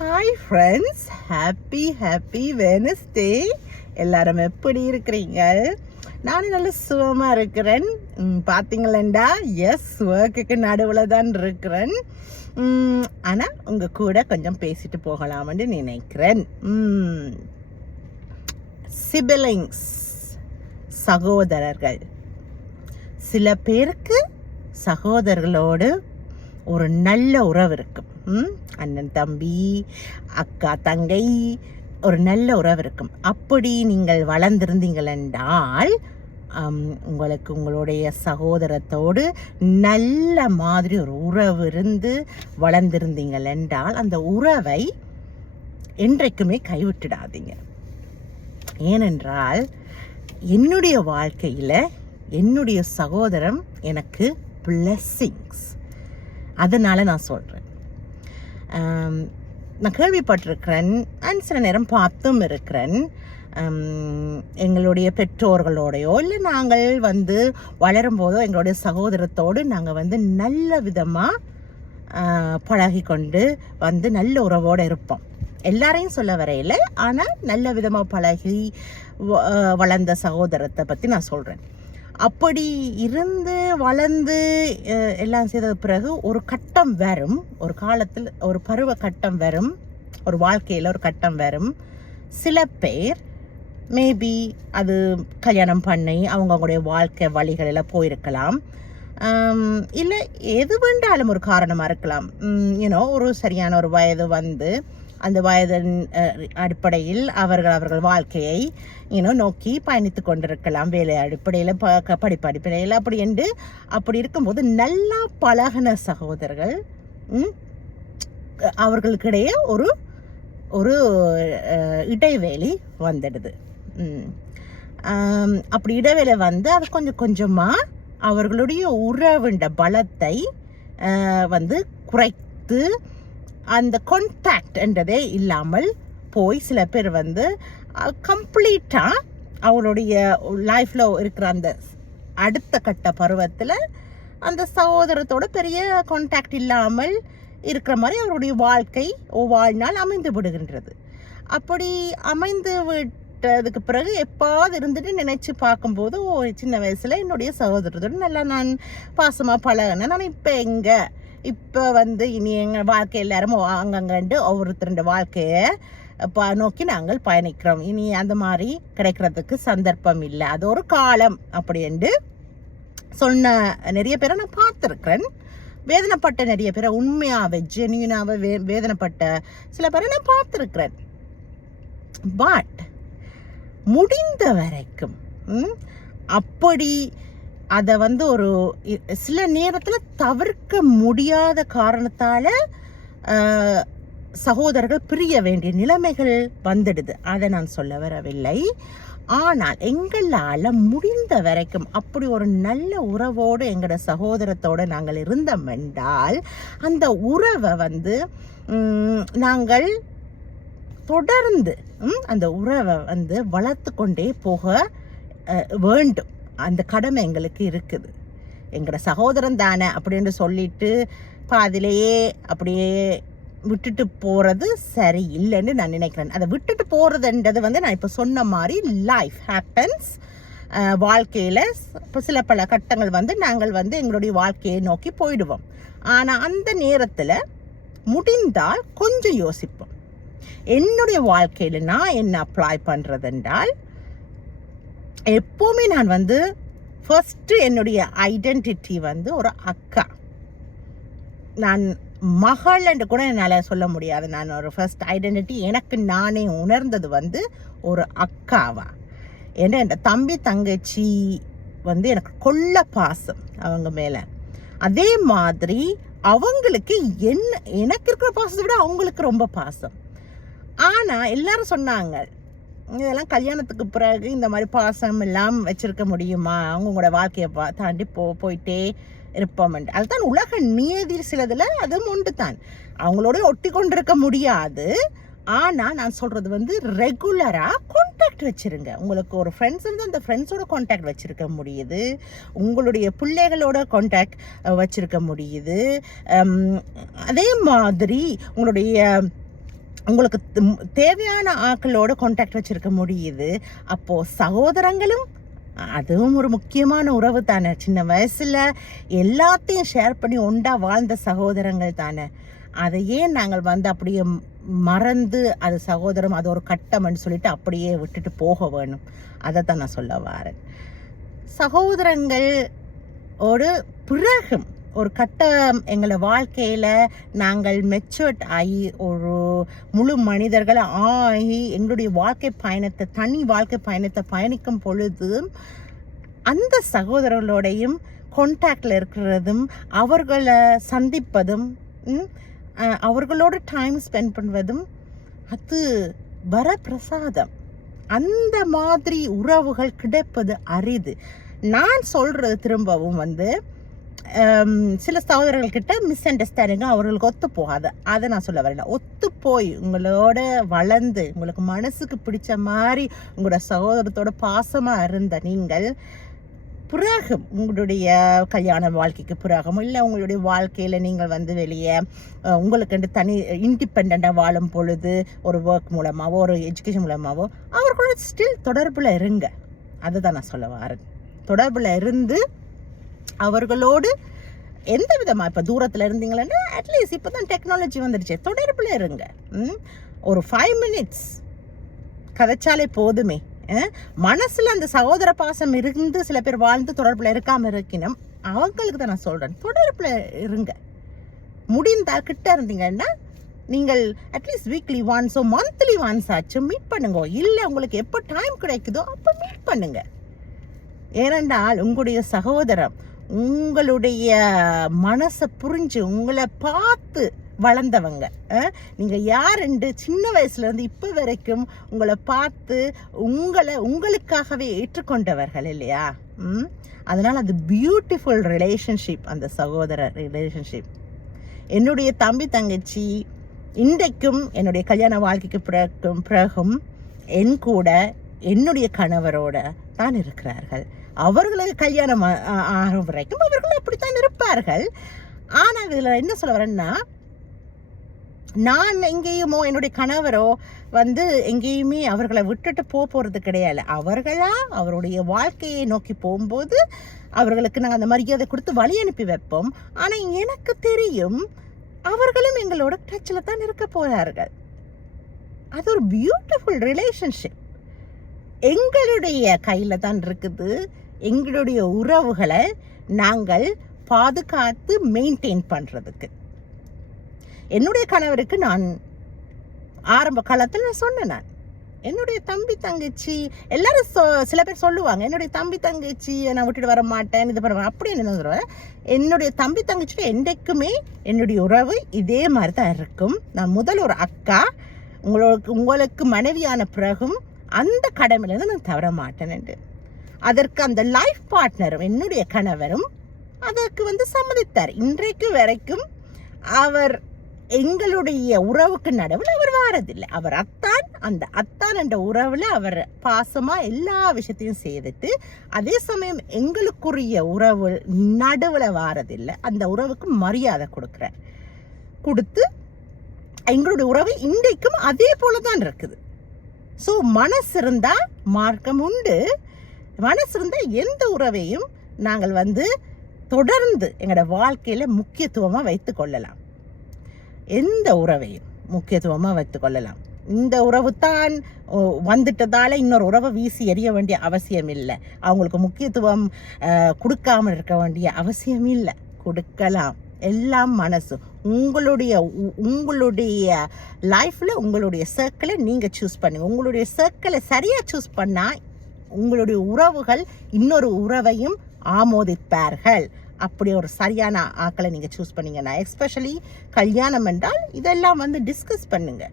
Hi friends, happy Wednesday. எல்லாரும் எப்படி இருக்கிறீங்க? நானும் நல்ல சுகமாக இருக்கிறேன். பார்த்தீங்களா, எஸ், ஒர்க்குக்கு நடுவில் தான் இருக்கிறேன். ஆனால் உங்கள் கூட கொஞ்சம் பேசிட்டு போகலாம்னு நினைக்கிறேன். சிபிலிங்ஸ், சகோதரர்கள். சில பேருக்கு சகோதரர்களோடு ஒரு நல்ல உறவு இருக்கும். அண்ணன் தம்பி, அக்கா தங்கை, ஒரு நல்ல உறவு இருக்கும். அப்படி நீங்கள் வளர்ந்திருந்தீங்கள் என்றால் உங்களுக்கு உங்களுடைய சகோதரத்தோடு நல்ல மாதிரி ஒரு உறவு இருந்து வளர்ந்திருந்தீங்கள் என்றால் அந்த உறவை என்றைக்குமே கைவிட்டுடாதீங்க. ஏனென்றால் என்னுடைய வாழ்க்கையில் என்னுடைய சகோதரம் எனக்கு பிளெஸ்ஸிங்ஸ். அதனால் நான் சொல்கிறேன். நான் கேள்விப்பட்டிருக்கிறேன் அண்ட் சில நேரம் பார்த்தும் இருக்கிறேன். எங்களுடைய பெற்றோர்களோடையோ இல்லை நாங்கள் வளரும்போதோ எங்களுடைய சகோதரத்தோடு நாங்கள் நல்ல விதமாக பழகி கொண்டு நல்ல உறவோடு இருப்போம். எல்லாரையும் சொல்ல வரையில், ஆனால் நல்ல விதமாக பழகி வளர்ந்த சகோதரத்தை பற்றி நான் சொல்கிறேன். அப்படி இருந்து வளர்ந்து எல்லாம் செய்த பிறகு ஒரு கட்டம் வரும், ஒரு காலத்தில் ஒரு பருவ கட்டம் வரும், ஒரு வாழ்க்கையில் ஒரு கட்டம் வரும். சில பேர் மேபி அது கல்யாணம் பண்ணி அவங்களுடைய வாழ்க்கை வழிகளில் போயிருக்கலாம், இல்லை எது வேண்டாலும் ஒரு காரணமாக இருக்கலாம். ஒரு சரியான ஒரு வயது அந்த வயதின் அடிப்படையில் அவர்கள் வாழ்க்கையை நோக்கி பயணித்து கொண்டிருக்கலாம். வேலை அடிப்படையில், படிப்பு அடிப்படையில் அப்படி இருக்கும்போது நல்லா பழகின சகோதரர்கள் அவர்களுக்கிடையே ஒரு இடைவேளை வந்துடுது. அப்படி இடைவேளை அது கொஞ்சம் கொஞ்சமாக அவர்களுடைய உறவுண்ட பலத்தை குறைத்து அந்த கான்டாக்ட் என்றதே இல்லாமல் போய் சில பேர் கம்ப்ளீட்டாக அவருடைய லைஃப்பில் இருக்கிற அந்த அடுத்த கட்ட பருவத்தில் அந்த சகோதரத்தோட பெரிய கான்டாக்ட் இல்லாமல் இருக்கிற மாதிரி அவருடைய வாழ்நாள் அமைந்து விடுகின்றது. அப்படி அமைந்து விட்டதுக்கு பிறகு எப்பாவது இருந்துட்டு நினைச்சு பார்க்கும்போது, சின்ன வயசுல என்னுடைய சகோதரத்தோடு நல்லா நான் பாசமாக பழகினேன். நான் இப்போ இனி எங்கள் வாழ்க்கை எல்லாரும் அங்கங்கண்டு ஒவ்வொருத்தருடைய வாழ்க்கையை நோக்கி நாங்கள் பயணிக்கிறோம். இனி அந்த மாதிரி கிடைக்கிறதுக்கு சந்தர்ப்பம் இல்லை, அது ஒரு காலம் அப்படின்ட்டு சொன்ன நிறைய பேரை நான் பார்த்துருக்கிறேன். வேதனைப்பட்ட நிறைய பேரை, உண்மையாகவே ஜென்யூனாகவே வேதனைப்பட்ட சில பேரை நான் பார்த்துருக்கிறேன். பட் முடிந்த வரைக்கும் அப்படி அதை ஒரு சில நேரத்தில் தவிர்க்க முடியாத காரணத்தால் சகோதரர்கள் பிரிய வேண்டிய நிலைமைகள் வந்துடுது. அதை நான் சொல்ல வரவில்லை. ஆனால் எங்களால் முடிந்த வரைக்கும் அப்படி ஒரு நல்ல உறவோடு எங்களோட சகோதரத்தோடு நாங்கள் இருந்தோம் என்றால் அந்த உறவை நாங்கள் தொடர்ந்து அந்த உறவை வளர்த்து கொண்டே போக வேண்டும். அந்த கடமை எங்களுக்கு இருக்குது. எங்களோட சகோதரன் தானே அப்படின்னு சொல்லிட்டு பாதிலேயே அப்படியே விட்டுட்டு போகிறது சரி இல்லைன்னு நான் நினைக்கிறேன். அதை விட்டுட்டு போகிறதுன்றது நான் இப்போ சொன்ன மாதிரி லைஃப் ஹேப்பன்ஸ். வாழ்க்கையில் இப்போ சில பல கட்டங்கள் நாங்கள் எங்களுடைய வாழ்க்கையை நோக்கி போயிடுவோம். ஆனால் அந்த நேரத்தில் முடிந்தால் கொஞ்சம் யோசிப்போம். என்னுடைய வாழ்க்கையில் நான் என்ன அப்ளை பண்ணுறதென்றால், எப்போவுமே நான் ஃபர்ஸ்ட்டு என்னுடைய ஐடென்டிட்டி ஒரு அக்கா. நான் மகள் என்று கூட என்னால் சொல்ல முடியாது. நான் ஒரு ஃபர்ஸ்ட் ஐடென்டிட்டி எனக்கு நானே உணர்ந்தது ஒரு அக்காவா. ஏன்னா என் தம்பி தங்கச்சி எனக்கு கொள்ள பாசம் அவங்க மேலே. அதே மாதிரி அவங்களுக்கு எனக்கு இருக்கிற பாசத்தை விட அவங்களுக்கு ரொம்ப பாசம். ஆனால் எல்லாரும் சொன்னாங்க, இதெல்லாம் கல்யாணத்துக்கு பிறகு இந்த மாதிரி பாசம் எல்லாம் வச்சிருக்க முடியுமா, அவங்களோட வாழ்க்கையை தாண்டி போயிட்டே இருப்போம்ட்டு. அதுதான் உலக நியதி. சிலதில் அதுவும் உண்டு தான், அவங்களோட ஒட்டி கொண்டிருக்க முடியாது. ஆனால் நான் சொல்கிறது ரெகுலராக கான்டாக்ட் வச்சுருங்க. உங்களுக்கு ஒரு ஃப்ரெண்ட்ஸ் அந்த ஃப்ரெண்ட்ஸோட கான்டாக்ட் வச்சுருக்க முடியுது, உங்களுடைய பிள்ளைகளோட கான்டாக்ட் வச்சுருக்க முடியுது. அதே மாதிரி உங்களுடைய உங்களுக்கு தேவையான ஆக்களோட கான்டாக்ட் வச்சிருக்க முடியுது. அப்போ சகோதரங்களும் அதுவும் ஒரு முக்கியமான உறவு தானே. சின்ன வயசுல எல்லாத்தையும் ஷேர் பண்ணி ஒண்டா வாழ்ந்த சகோதரங்கள் தானே. அதையே நாங்கள் வந்து அப்படியே மறந்து அது சகோதரம் அது ஒரு கட்டம்னு சொல்லிட்டு அப்படியே விட்டுட்டு போக வேணும். அதை தான் நான் சொல்ல வரேன். சகோதரங்கள் ஒரு பிறகும் ஒரு கட்டம் எங்களை வாழ்க்கையில் நாங்கள் மெச்சூர்ட் ஆகி ஒரு முழு மனிதர்கள் ஆகி எங்களுடைய தனி வாழ்க்கை பயணத்தை பயணிக்கும் பொழுது அந்த சகோதரர்களோடையும் கான்டாக்டில் இருக்கிறதும் அவர்களை சந்திப்பதும் அவர்களோட டைம் ஸ்பெண்ட் பண்ணுவதும் அது வரப்பிரசாதம். அந்த மாதிரி உறவுகள் கிடைப்பது அரிது. நான் சொல்கிறது திரும்பவும் வந்து சில சகோதரர்கள்கிட்ட மிஸ் அண்டர்ஸ்டாண்டிங் அவர்களுக்கு ஒத்து போகாது. அதை நான் சொல்ல வரல. ஒத்து போய் உங்களோட வளர்ந்து உங்களுக்கு மனசுக்கு பிடிச்ச மாதிரி உங்களோட சகோதரத்தோட பாசமாக இருந்த நீங்கள் பிறகும் உங்களுடைய கல்யாண வாழ்க்கைக்கு பிறகும் இல்லை உங்களுடைய வாழ்க்கையில் நீங்கள் வந்து வெளியே உங்களுக்கு தனி இண்டிபெண்ட்டாக வாழும் பொழுது ஒரு ஒர்க் மூலமாகவோ ஒரு எஜுகேஷன் மூலமாகவோ அவர்களோட ஸ்டில் தொடர்பில் இருங்க. அதுதான் நான் சொல்ல வரேன். தொடர்பில் இருந்து அவர்களோடு எந்த விதமாக இப்போ தூரத்தில் இருந்தீங்களன்னா அட்லீஸ்ட் இப்போ தான் டெக்னாலஜி வந்துடுச்சு, தொடர்பில் இருங்க. ஒரு 5 minutes கதைச்சாலே போதுமே. மனசில் அந்த சகோதர பாசம் இருந்து சில பேர் வாழ்ந்து தொடர்பில் இருக்காமல் இருக்கணும். அவங்களுக்கு தான் நான் சொல்கிறேன், தொடர்பில் இருங்க. முடிந்தால் கிட்ட இருந்தீங்கன்னா நீங்கள் அட்லீஸ்ட் வீக்லி ஒன்ஸோ மந்த்லி ஒன்ஸ் ஆச்சும் மீட் பண்ணுங்க. இல்லை உங்களுக்கு எப்போ டைம் கிடைக்குதோ அப்போ மீட் பண்ணுங்க. ஏனென்றால் உங்களுடைய சகோதரம் உங்களுடைய மனசை புரிஞ்சு உங்களை பார்த்து வளர்ந்தவங்க. நீங்கள் யாருண்டு சின்ன வயசுலேருந்து இப்போ வரைக்கும் உங்களை பார்த்து உங்களுக்காகவே ஏற்றுக்கொண்டவர்கள் இல்லையா? அதனால் அது பியூட்டிஃபுல் ரிலேஷன்ஷிப், அந்த சகோதர ரிலேஷன்ஷிப். என்னுடைய தம்பி தங்கச்சி இன்றைக்கும் என்னுடைய கல்யாண வாழ்க்கைக்கு பிறகும் என் கூட என்னுடைய கணவரோட தான் இருக்கிறார்கள். அவர்களுக்கு கல்யாணம் ஆகும் வரைக்கும் அவர்கள் அப்படித்தான் இருப்பார்கள். ஆனால் இதில் என்ன சொல்ல வரேன்னா, நான் எங்கேயுமோ என்னுடைய கணவரோ வந்து எங்கேயுமே அவர்களை விட்டுட்டு போகிறது கிடையாது. அவர்களா அவருடைய வாழ்க்கையை நோக்கி போகும்போது அவர்களுக்கு நாங்கள் அந்த மரியாதை கொடுத்து வழி அனுப்பி வைப்போம். ஆனால் எனக்கு தெரியும் அவர்களும் எங்களோட டச்சில் தான் இருக்க போகிறார்கள். அது ஒரு பியூட்டிஃபுல் ரிலேஷன்ஷிப். எங்களுடைய கையில் தான் இருக்குது. எங்களுடைய உறவுகளை நாங்கள் பாதுகாத்து மெயின்டைன் பண்ணுறதுக்கு. என்னுடைய கணவருக்கு நான் ஆரம்ப காலத்தில் நான் சொன்னேன், நான் என்னுடைய தம்பி தங்கச்சி எல்லாரும் சில பேர் சொல்லுவாங்க என்னுடைய தம்பி தங்கச்சி நான் விட்டுட்டு வர மாட்டேன் இது பண்ணுவேன் அப்படின்னு. என்ன சொல்லுவேன், என்னுடைய தம்பி தங்கச்சியோட என்றைக்குமே என்னுடைய உறவு இதே மாதிரி தான் இருக்கும். நான் முதல் ஒரு அக்கா, உங்களுக்கு மனைவியான பிறகும் அந்த கடமையிலேருந்து நான் தவற மாட்டேன். அதற்கு அந்த லைஃப் பார்ட்னரும் என்னுடைய கணவரும் அதற்கு வந்து சம்மதித்தார். இன்றைக்கு வரைக்கும் அவர் எங்களுடைய உறவுக்கு நடுவில் அவர் வாரதில்லை. அவர் அத்தான், அந்த அத்தான் என்ற உறவில் அவர் பாசமாக எல்லா விஷயத்தையும் செய்துட்டு அதே சமயம் எங்களுக்குரிய உறவு நடுவில் வாரதில்லை. அந்த உறவுக்கு மரியாதை கொடுத்து எங்களுடைய உறவு இன்றைக்கும் அதே போல தான் இருக்குது. ஸோ மனசு இருந்தால் மார்க்கம் உண்டு. மனசு இருந்தால் எந்த உறவையும் நாங்கள் வந்து தொடர்ந்து எங்களோட வாழ்க்கையில் முக்கியத்துவமாக வைத்து கொள்ளலாம். எந்த உறவையும் முக்கியத்துவமாக வைத்து கொள்ளலாம். இந்த உறவு தான் வந்துட்டதால இன்னொரு உறவை வீசி எறிய வேண்டிய அவசியம் இல்லை. அவங்களுக்கு முக்கியத்துவம் கொடுக்காமல் இருக்க வேண்டிய அவசியம் இல்லை. கொடுக்கலாம். எல்லாம் மனசு. உங்களுடைய லைஃப்பில் உங்களுடைய சர்க்கிளை நீங்கள் சூஸ் பண்ணுங்க. உங்களுடைய சர்க்கிளை சரியாக சூஸ் பண்ணால் உங்களுடைய உறவுகள் இன்னொரு உறவையும் ஆமோதிப்பார்கள். அப்படி ஒரு சரியான ஆக்களை நீங்கள் சூஸ் பண்ணிங்கன்னா, எஸ்பெஷலி கல்யாணம் என்றால் இதெல்லாம் வந்து டிஸ்கஸ் பண்ணுங்க.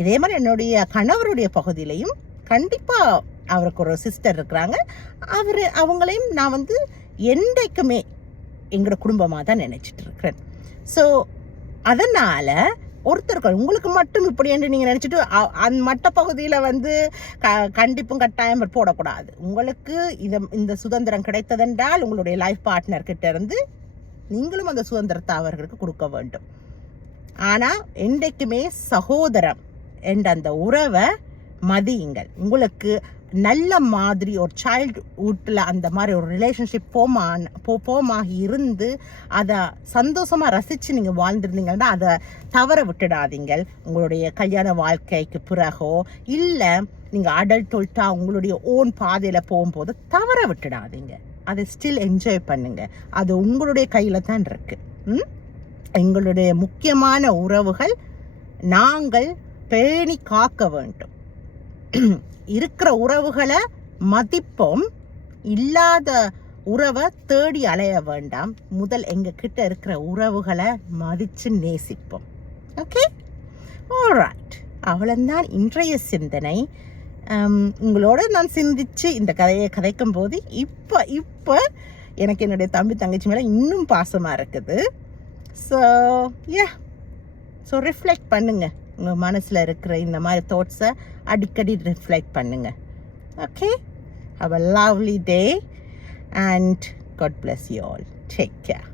இதே மாதிரி என்னுடைய கணவருடைய பகுதியிலையும் கண்டிப்பாக அவருக்கு ஒரு சிஸ்டர் இருக்கிறாங்க. அவங்களையும் நான் வந்து என்றைக்குமே எங்களோட குடும்பமாக தான் நினச்சிட்டு இருக்கிறேன். ஸோ அதனால் ஒருத்தருக்கு உங்களுக்கு மட்டும் இப்படி என்று நீங்கள் நினச்சிட்டு அந்த மற்ற பகுதியில் வந்து கண்டிப்பும் கட்டாயம் போடக்கூடாது. உங்களுக்கு இந்த சுதந்திரம் கிடைத்ததென்றால் உங்களுடைய லைஃப் பார்ட்னர்கிட்ட இருந்து நீங்களும் அந்த சுதந்திரத்தை அவர்களுக்கு கொடுக்க வேண்டும். ஆனால் என்றைக்குமே சகோதரம் என்ற அந்த உறவை மதியுங்கள். உங்களுக்கு நல்ல மாதிரி ஒரு சைல்ட்ஹுட்டில் அந்த மாதிரி ஒரு ரிலேஷன்ஷிப் போமாகி இருந்து அதை சந்தோஷமாக ரசித்து நீங்கள் வாழ்ந்துருந்தீங்கன்னா அதை தவற விட்டுடாதீங்க. உங்களுடைய கல்யாண வாழ்க்கைக்கு பிறகோ இல்லை நீங்கள் அடல்ட்டாக உங்களுடைய ஓன் பாதையில் போகும்போது தவற விட்டுடாதீங்க. அதை ஸ்டில் என்ஜாய் பண்ணுங்க. அது உங்களுடைய கையில் தான் இருக்குது. எங்களுடைய முக்கியமான உறவுகள் நாங்கள் பேணி காக்க வேண்டும். இருக்கிற உறவுகளை மதிப்போம், இல்லாத உறவை தேடி அலைய வேண்டாம். முதல் எங்ககிட்ட இருக்கிற உறவுகளை மதித்து நேசிப்போம். Okay, alright. அவ்வளோதான் இன்றைய சிந்தனை. உங்களோட நான் சிந்திச்சு இந்த கதையை கதைக்கும் போது இப்போ எனக்கு என்னுடைய தம்பி தங்கச்சி மேலே இன்னும் பாசமாக இருக்குது. ஸோ ரிஃப்ளெக்ட் பண்ணுங்கள். உங்கள் மனசில் இருக்கிற இந்த மாதிரி தாட்ஸை அடிக்கடி ரிஃப்ளெக்ட் பண்ணுங்கள். Okay, how a lovely day and God bless you all. Take care.